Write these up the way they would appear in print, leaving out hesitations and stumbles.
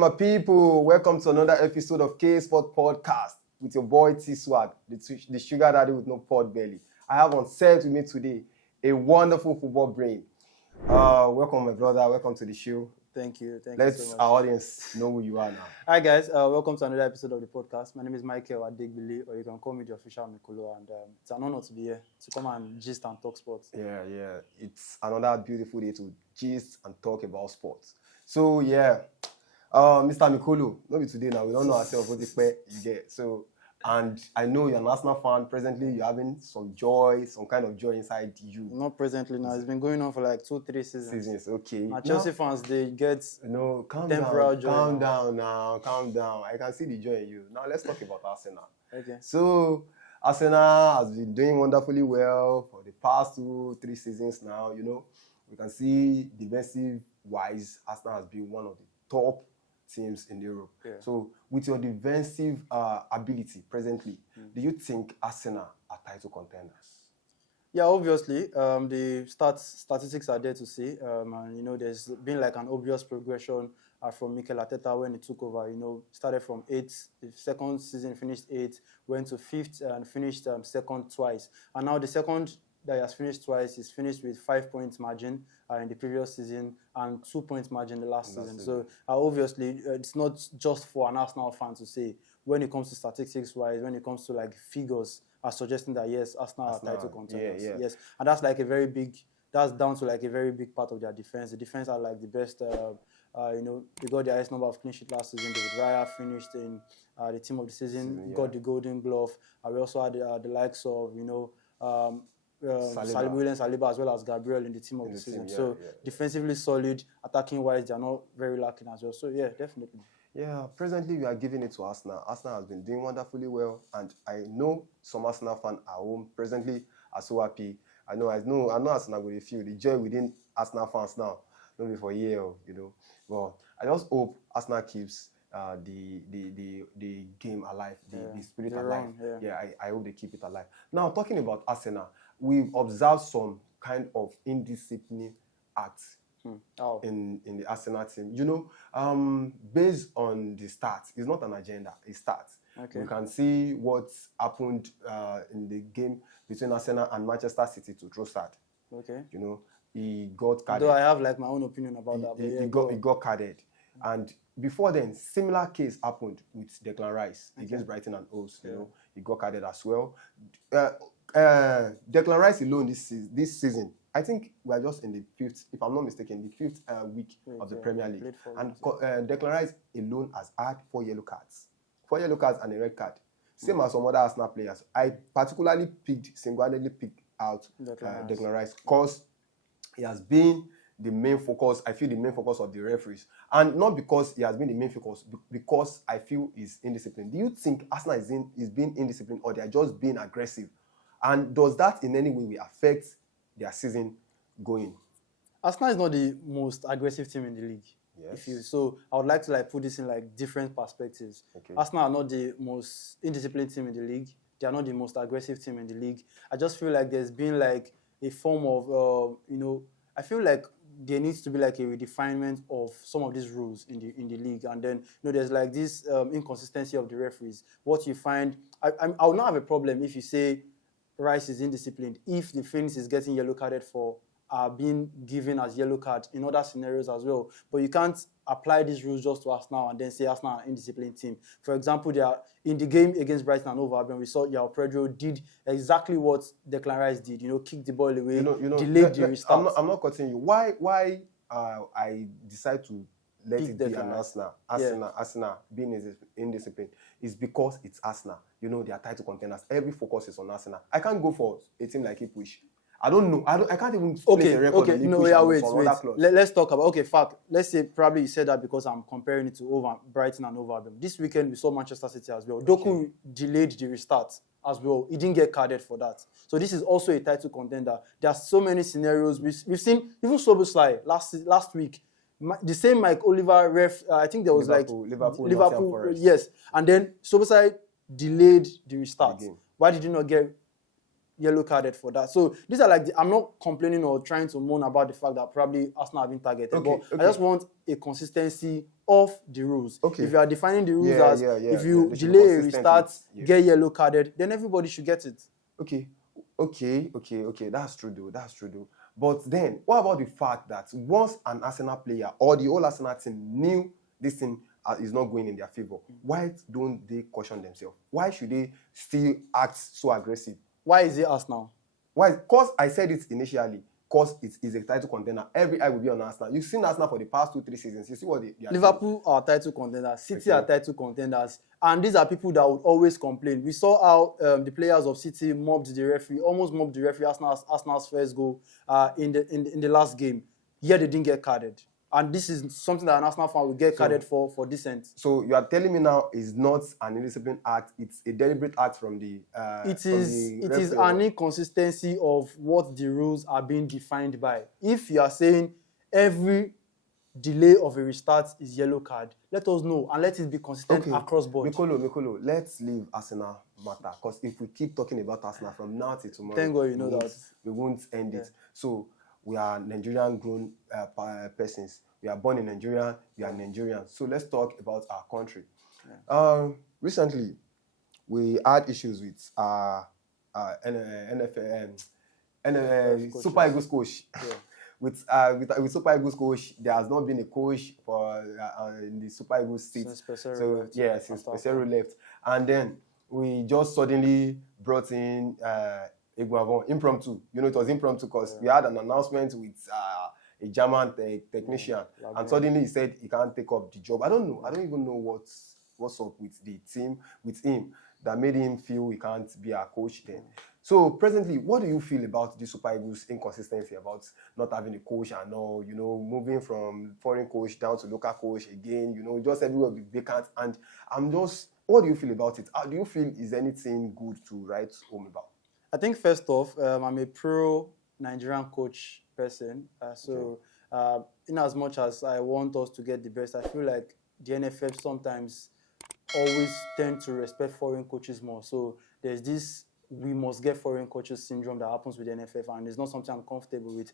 my people? Welcome to another episode of K Sport Podcast with your boy T Swag, the sugar daddy with no pot belly. I have on set with me today a wonderful football brain. Welcome, my brother. Welcome to the show. Thank you. Thank Let you so much. our audience know who you are now. Hi, guys. Welcome to another episode of the podcast. My name is Michael Adegbili, or you can call me the official Mikolo. And it's an honor to be here to come and gist and talk sports. Yeah. It's another beautiful day to gist and talk about sports. So, Mr. Mikolo, maybe today now, we don't know ourselves what you get. So, and I know you're an Arsenal fan. Presently, you're having some kind of joy inside you. Not presently now. It's been going on for like 2-3 seasons. Okay. Now, Chelsea fans, they get temporary joy. Calm down. I can see the joy in you. Now, let's talk about Arsenal. Okay. So, Arsenal has been doing wonderfully well for the past 2-3 seasons now. You know, we can see defensive-wise, Arsenal has been one of the top teams in Europe. Yeah. So, with your defensive ability presently, do you think Arsenal are title contenders? Yeah, obviously, the statistics are there to see, and you know, there's been like an obvious progression from Mikel Arteta when he took over. You know, started from 8th, the second season finished 8th, went to 5th and finished second twice, and now the second that he has finished twice is finished with 5 points margin in the previous season and 2 points margin the last season. So obviously, it's not just for an Arsenal fan to say. When it comes to statistics-wise, when it comes to like figures, are suggesting that yes, Arsenal are title contenders. Yeah. Yes, and that's like that's down to like a very big part of their defense. The defense are like the best. You know, they got the highest number of clean sheets last season. David Raya finished in the team of the season. Got the Golden Glove. We also had the likes of William Saliba as well as Gabriel in the team of the season. Defensively solid, attacking wise, they are not very lacking as well. So yeah, definitely. Yeah, presently we are giving it to Arsenal. Arsenal has been doing wonderfully well, and I know some Arsenal fans at home presently are so happy. I know Arsenal will feel the joy within Arsenal fans now, not for a year, you know. But I just hope Arsenal keeps the game alive, the spirit alive. I hope they keep it alive. Now, talking about Arsenal, we've observed some kind of indiscipline acts in the Arsenal team. You know, based on the stats, it's not an agenda, it's stats. Okay. You can see what happened in the game between Arsenal and Manchester City to Trossard. Okay. You know, he got carded. Though I have like my own opinion about that. He got carded. And before then, similar case happened with Declan Rice against Brighton and Hove. You know, he got carded as well. Declan Rice alone this season, I think we are just in the 5th, if I'm not mistaken, the 5th week of the Premier League. And Declan Rice alone has had 4 yellow cards. 4 yellow cards and a red card. Same as some other Arsenal players. I particularly single-handedly picked out Declan Rice because he has been the main focus. I feel the main focus of the referees. And not because he has been the main focus, because I feel he's indisciplined. Do you think Arsenal is being indisciplined, or they are just being aggressive? And does that in any way affect their season going? Arsenal is not the most aggressive team in the league. Yes. So I would like to like put this in like different perspectives. Okay. Arsenal are not the most indisciplined team in the league. They are not the most aggressive team in the league. I just feel like there's been like a form of I feel like there needs to be like a redefinement of some of these rules in the league, and then there's like this inconsistency of the referees. What you find, I would not have a problem if you say Rice is indisciplined if the Phoenix is getting yellow carded for being given as yellow card in other scenarios as well. But you can't apply these rules just to Arsenal and then say Arsenal are an indisciplined team. For example, they are in the game against Brighton and Hove Albion, we saw João Pedro did exactly what Declan Rice did. Kick the ball away, delayed the restart. I'm not cutting you. Why I decide to let it be an Arsenal being indisciplined is because it's Arsenal. They are title contenders. Every focus is on Arsenal. I can't go for a team like Ipswich. I don't know. I can't even place a record. Wait. Let's talk about. Let's say probably you said that because I'm comparing it to Brighton and Hove Albion. This weekend we saw Manchester City as well. Doku delayed the restart as well. He didn't get carded for that. So this is also a title contender. There are so many scenarios. We've seen even Szoboszlai last week. The same Mike Oliver ref. I think there was Liverpool. Yes, and then Szoboszlai delayed the restart. Why did you not get yellow carded for that. So these are like, I'm not complaining or trying to moan about the fact that probably Arsenal have been targeted, but I just want a consistency of the rules. If you are defining the rules as if you delay a restart, get yellow carded, then everybody should get it. Okay. That's true though. But then, what about the fact that once an Arsenal player or the whole Arsenal team knew this thing is not going in their favor, why don't they caution themselves? Why should they still act so aggressive? Why is it Arsenal? Why? Because I said it initially. Because it is a title contender. Every eye will be on Arsenal. You've seen Arsenal for the past 2-3 seasons. You see what they are Liverpool doing. are title contenders. City are title contenders. And these are people that would always complain. We saw how the players of City almost mobbed the referee, Arsenal's first goal in the last game. Yet they didn't get carded. And this is something that an Arsenal fan will get carded for dissent. So you are telling me now it's not an indisciplined act, it's a deliberate act from the It is an inconsistency of what the rules are being defined by. If you are saying every delay of a restart is yellow card, let us know and let it be consistent across board. Mikolo, let's leave Arsenal matter, because if we keep talking about Arsenal from now till tomorrow, thank God you know that we won't end it. So we are Nigerian grown persons. We are born in Nigeria. We are Nigerians. So let's talk about our country. Recently, we had issues with NFL, Super Eagles coach. With Super Eagles coach, there has not been a coach for in the Super Eagles seat. Since Pesero left. And then we just suddenly brought in Iguavon, impromptu. You know, it was impromptu because we had an announcement with a German technician, and suddenly he said he can't take up the job. I don't know. I don't even know what's up with the team, with him, that made him feel he can't be a coach then. So presently, what do you feel about the Super Eagles' inconsistency about not having a coach and all, you know, moving from foreign coach down to local coach again, you know, just everywhere be vacant. And what do you feel about it? Do you feel is anything good to write home about? I think first off, I'm a pro-Nigerian coach person. In as much as I want us to get the best, I feel like the NFF sometimes always tend to respect foreign coaches more. So there's this we must get foreign coaches syndrome that happens with the NFF, and it's not something I'm comfortable with.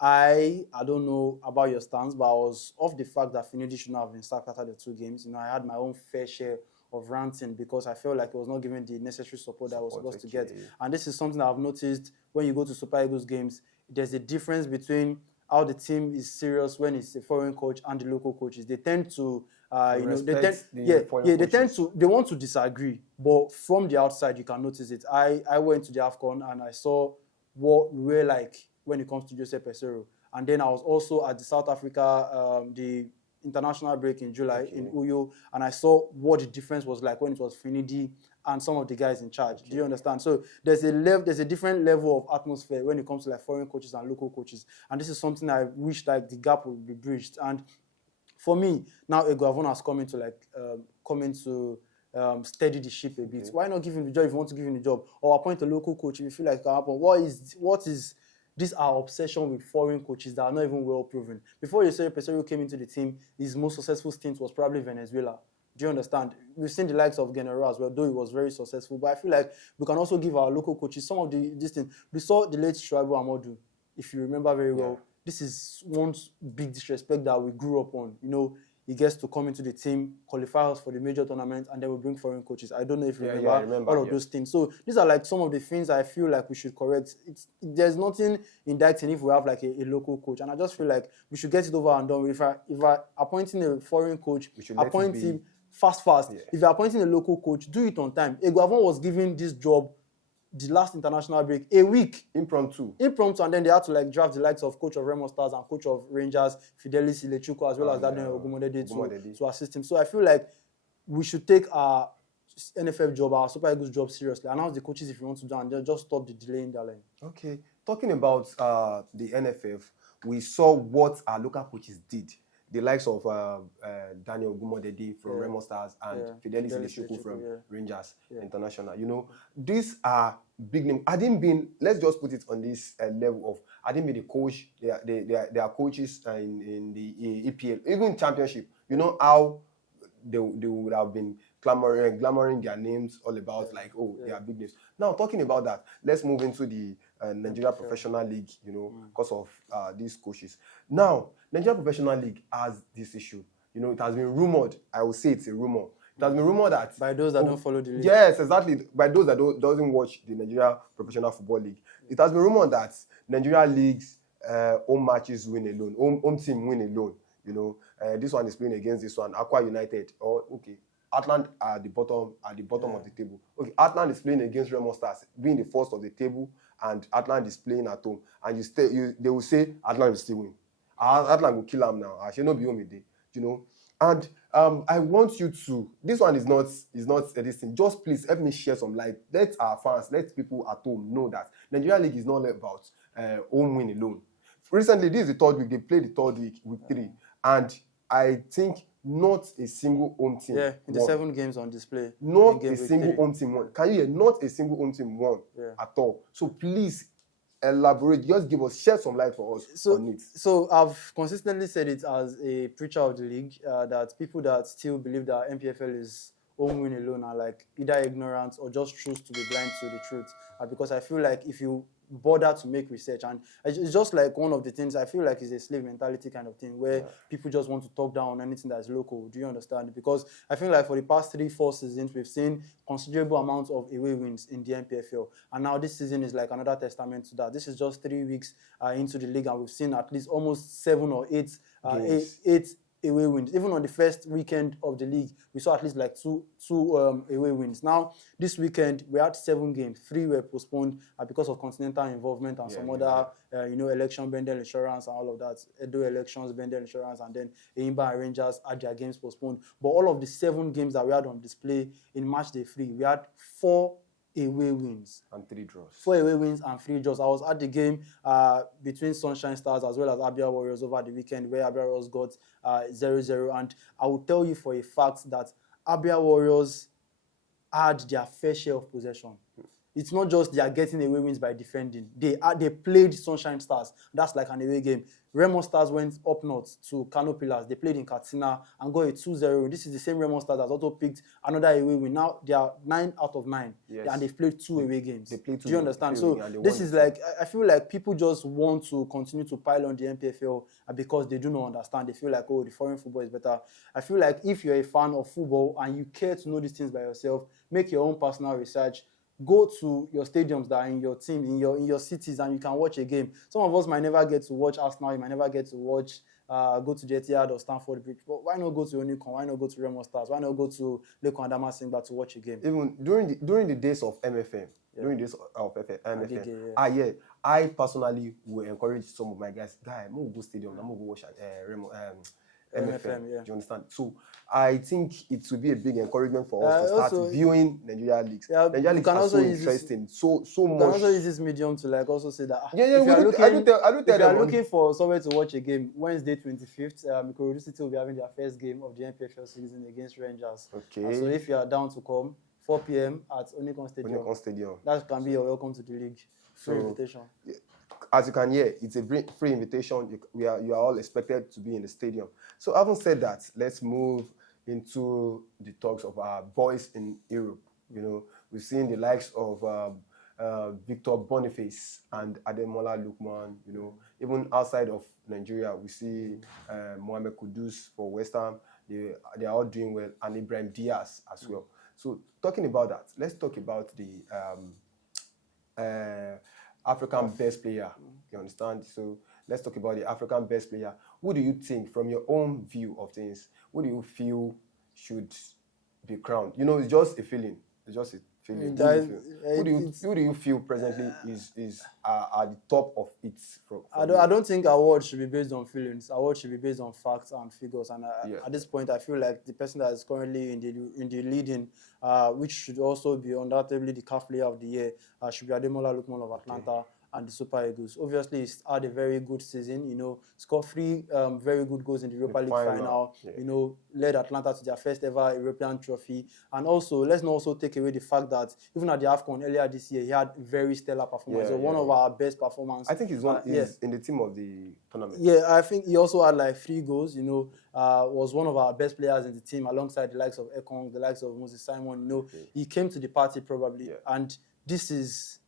I don't know about your stance, but I was off the fact that Finidi should not have been sacked after the 2 games. You know, I had my own fair share of ranting because I felt like it was not given the necessary support that I was supposed to get. And this is something that I've noticed when you go to Super Eagles games. There's a difference between how the team is serious when it's a foreign coach and the local coaches. They tend to, they want to disagree, but from the outside you can notice it. I went to the AFCON and I saw what we were like when it comes to Jose Pesero, and then I was also at the South Africa, the international break in July in Uyo, and I saw what the difference was like when it was Finidi and some of the guys in charge. Do you understand? So there's a different level of atmosphere when it comes to like foreign coaches and local coaches, and this is something I wish like the gap would be bridged. And for me now, Iguavon has come into steady the ship a bit. Why not give him the job if you want to give him the job, or appoint a local coach if you feel like it can happen? What is this our obsession with foreign coaches that are not even well proven? Before Jose Pesero came into the team, his most successful stint was probably Venezuela. Do you understand? We've seen the likes of Genero as well, though he was very successful. But I feel like we can also give our local coaches some of these things. We saw the late Shuaibu Amadu, if you remember very well. This is one big disrespect that we grew up on. You know, he gets to come into the team, qualify us for the major tournament, and then we bring foreign coaches. I don't know if you remember all of those things. So these are like some of the things I feel like we should correct. There's nothing indicting if we have like a local coach, and I just feel like we should get it over and done with. If I appointing a foreign coach, appoint him fast. If you're appointing a local coach, do it on time. Iguavon was given this job the last international break, a week. Impromptu, and then they had to like draft the likes of coach of Remo Stars and coach of Rangers, Fidelis Ilechuko, as well as Daniel Ogumodede to assist him. So I feel like we should take our NFF job, our Super Eagles job seriously. Announce the coaches if you want to do, and just stop the delay in their line. Okay. Talking about the NFF, we saw what our local coaches did. The likes of Daniel Ogumodede from Remo Stars and Fidelis Ilechuko from Rangers International. You know, these are big names. I didn't been, let's just put it on this level of, I didn't be the coach. They are coaches in the EPL, even Championship. You know how they would have been glamoring their names all about they are big names. Now talking about that, let's move into the Nigeria Professional League, because of these coaches. Now, Nigeria Professional League has this issue. It has been rumored. I will say it's a rumor. It has been rumored that by those that don't follow the league. Yes, exactly. By those that doesn't watch the Nigeria Professional Football League. It has been rumored that Nigeria leagues home matches win alone, home team win alone. This one is playing against this one, Aqua United, or Atlant at the bottom of the table. Okay, Atlant is playing against Remo Stars, being the first of the table, and Atlant is playing at home, and they will say Atlant will still win. Atlant will kill them now. I shall not be home a day, And I want you to. This one is not this thing. Just please help me share some light. Let our fans, let people at home know that Nigeria League is not about home win alone. Recently, this is the third week. They played the third week 3, and I think not a single home team. Yeah, in the 7 games on display. Not a single home team won. Can you hear? Not a single home team won at all. So please elaborate. Just shed some light for us on it. So I've consistently said it as a preacher of the league that people that still believe that MPFL is home win alone are like either ignorant or just choose to be blind to the truth. Because I feel like if you bother to make research, and it's just like one of the things I feel like is a slave mentality kind of thing where people just want to talk down on anything that's local. Do you understand? Because I feel like for the past 3-4 seasons we've seen considerable amounts of away wins in the NPFL, and now this season is like another testament to that. This is just 3 weeks into the league, and we've seen at least almost 7 or 8 away wins. Even on the first weekend of the league, we saw at least like two away wins. Now, this weekend, we had 7 games. 3 were postponed because of continental involvement and some other, election, Bendel Insurance and all of that. Edo elections, Bendel Insurance, and then Eimba and Rangers had their games postponed. But all of the 7 games that we had on display in match day 3, we had 4 away wins and 3 draws. 4 away wins and 3 draws. I was at the game between Sunshine Stars as well as Abia Warriors over the weekend, where Abia Warriors got 0-0. And I will tell you for a fact that Abia Warriors had their fair share of possession. It's not just they are getting away wins by defending. They played Sunshine Stars. That's like an away game. Remo Stars went up north to Kano Pillars. They played in Katsina and got a 2-0. This is the same Remo Stars that also picked another away win. Now they are 9 out of 9. Yes. And they've played 2 away games. They played 2. Do you understand? So this is like, I feel like people just want to continue to pile on the MPFL because they do not understand. They feel like, the foreign football is better. I feel like if you're a fan of football and you care to know these things by yourself, make your own personal research. Go to your stadiums that are in your team, in your cities, and you can watch a game. Some of us might never get to watch Arsenal. You might never get to watch, go to the Etihad or Stamford Bridge. But why not go to Unicon? Why not go to Remo Stars? Why not go to Lekon Adamasingba to watch a game? Even during the days of MFM, during the days of MFM, I personally will encourage some of my guys, I'm going to go stadium, I'm going to go watch MFM. Do you understand? So I think it will be a big encouragement for us to start viewing Nigeria leagues. Nigeria leagues are so interesting, so much. You can also use this medium to like also say that if you are looking for somewhere to watch a game, Wednesday 25th, Ikorodu City will be having their first game of the NPFL season against Rangers. Okay. So if you are down to come, 4 p.m. at Unicon Stadium. That can be your welcome to the league. Free invitation. As you can hear, it's a free invitation. You are all expected to be in the stadium. So having said that, let's move into the talks of our boys in Europe. We've seen the likes of Victor Boniface and Ademola Lookman. Even outside of Nigeria, we see Mohamed Kudus for West Ham. They are all doing well, and Ibrahim Diaz as well. So talking about that, let's talk about the African best player. You understand? So let's talk about the African best player. Who do you think, from your own view of things, who do you feel should be crowned? It's just a feeling. It's just a feeling. Who do you feel presently is at the top of it? I don't think awards should be based on feelings. Awards should be based on facts and figures. And at this point, I feel like the person that is currently in the leading, which should also be undoubtedly the CAF Player of the Year, should be Ademola Lookman of Atlanta. and the Super Eagles. Obviously, he's had a very good season, you know, scored 3 very good goals in the Europa League final, you know, led Atlanta to their first ever European trophy. And also, let's not also take away the fact that even at the AFCON earlier this year, he had very stellar performance. So one of our best performances. I think he's in the team of the tournament. Yeah, I think he also had like 3 goals, you know, was one of our best players in the team alongside the likes of Ekong, the likes of Moses Simon, you know. He came to the party probably. And this is...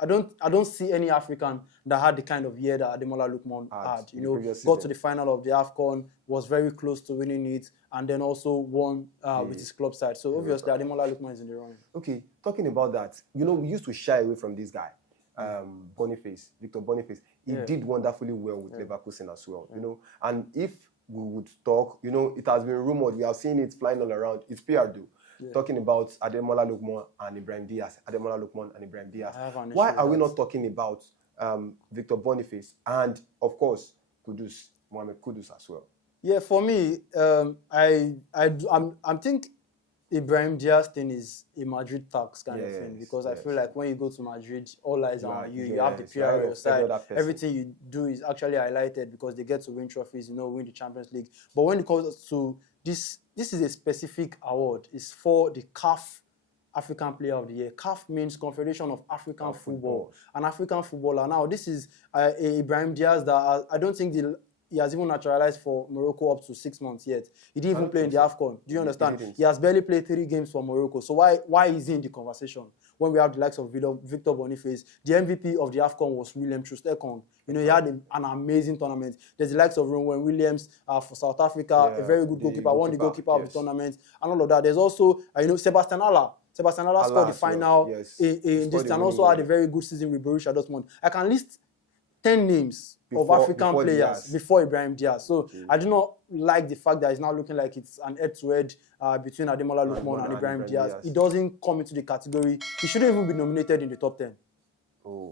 I don't see any African that had the kind of year that Ademola Lookman had. You know, got to the final of the AFCON, was very close to winning it, and then also won with his club side. So obviously Ademola Lookman is in the running. Okay, talking about that, you know, we used to shy away from this guy, Victor Boniface. He did wonderfully well with Leverkusen as well, you know. And if we would talk, you know, it has been rumored, we have seen it flying all around. It's PR do. Talking about Ademola Lookman and Ibrahim Diaz. Why are we not talking about Victor Boniface and, of course, Mohamed Kudus as well? Yeah, for me, I think Ibrahim Diaz thing is a Madrid tax kind of thing, because I feel like when you go to Madrid, all eyes are on you. You have the PR on your side. Everything you do is actually highlighted because they get to win trophies, you know, win the Champions League. But when it comes to this is a specific award. It's for the CAF African Player of the Year. CAF means Confederation of African Football. An African footballer. Now, this is Ibrahim Diaz that I don't think he has even naturalized for Morocco up to 6 months yet. He didn't even play in the AFCON. Do you understand? He has barely played 3 games for Morocco. So why is he in the conversation? When we have the likes of Victor Boniface, the MVP of the AFCON was William Troost-Ekong. You know, he had an amazing tournament. There's the likes of Ronwen Williams for South Africa, a very good goalkeeper, won the goalkeeper of the tournament, and all of that. There's also, you know, Sebastian Haller. Sebastian Haller scored the final in this, and also had a very good season with Borussia Dortmund. I can list 10 names of African players before Ibrahim Diaz. So I do not like the fact that it's now looking like it's an head-to-head between Ademola Lookman and Ibrahim Diaz. He doesn't come into the category. He shouldn't even be nominated in the top 10.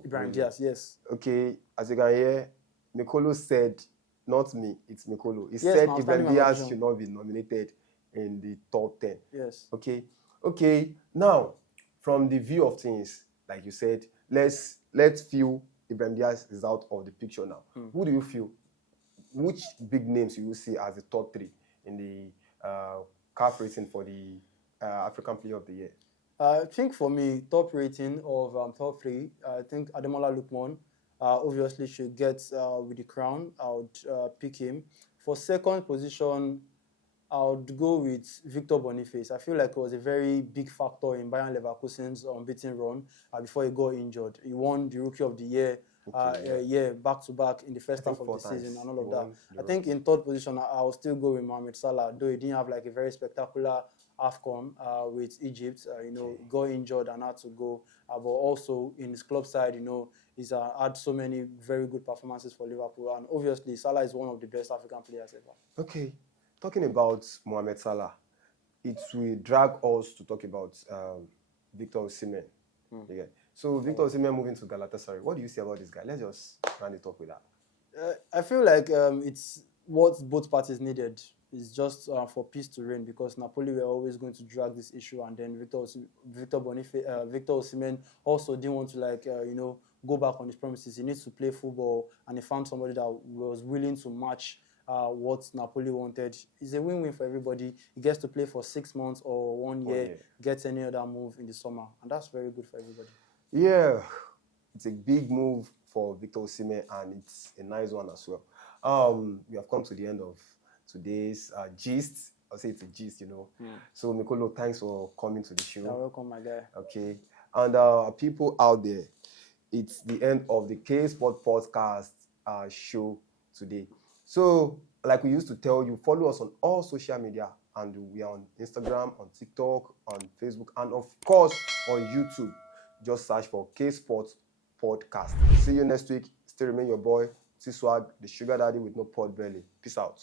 Ibrahim Diaz, yes. Okay, as you can hear, Mikolo said, not me, it's Mikolo. He said Ibrahim Diaz should not be nominated in the top 10. Yes. Okay. Now, from the view of things, like you said, let's feel Ibrahim Diaz is out of the picture now. Who do you feel? Which big names you will see as the top 3 in the CAF rating for the African Player of the Year? I think for me, top rating of top 3, I think Ademola Lookman obviously should get with the crown. I would pick him. For second position, I would go with Victor Boniface. I feel like it was a very big factor in Bayern Leverkusen's unbeaten run before he got injured. He won the Rookie of the Year, back-to-back in the first half of the season and all of that. I think in third position, I will still go with Mohamed Salah, though he didn't have like a very spectacular AFCON with Egypt. You know, got injured and had to go. But also in his club side, you know, he's had so many very good performances for Liverpool. And obviously, Salah is one of the best African players ever. Okay. Talking about Mohamed Salah, it will drag us to talk about Victor Osimhen. So Victor Osimhen moving to Galatasaray. What do you say about this guy? Let's just round it up with that. I feel like it's what both parties needed. It's just for peace to reign, because Napoli were always going to drag this issue, and then Victor Osimhen also didn't want to go back on his promises. He needs to play football, and he found somebody that was willing to match what Napoli wanted. It's a win-win for everybody. He gets to play for 6 months or 1 year, gets any other move in the summer, and that's very good for everybody. Yeah, it's a big move for Victor Osimhen, and it's a nice one as well. We have come to the end of today's gist. I'll say it's a gist, you know. So, Mikolo, thanks for coming to the show. You're welcome, my guy. Okay. And people out there, it's the end of the K-Sport Podcast show today. So, like we used to tell you, follow us on all social media, and we are on Instagram, on TikTok, on Facebook, and of course, on YouTube. Just search for K-Sport Podcast. See you next week. Still remain your boy, T-Swag, the sugar daddy with no pot belly. Peace out.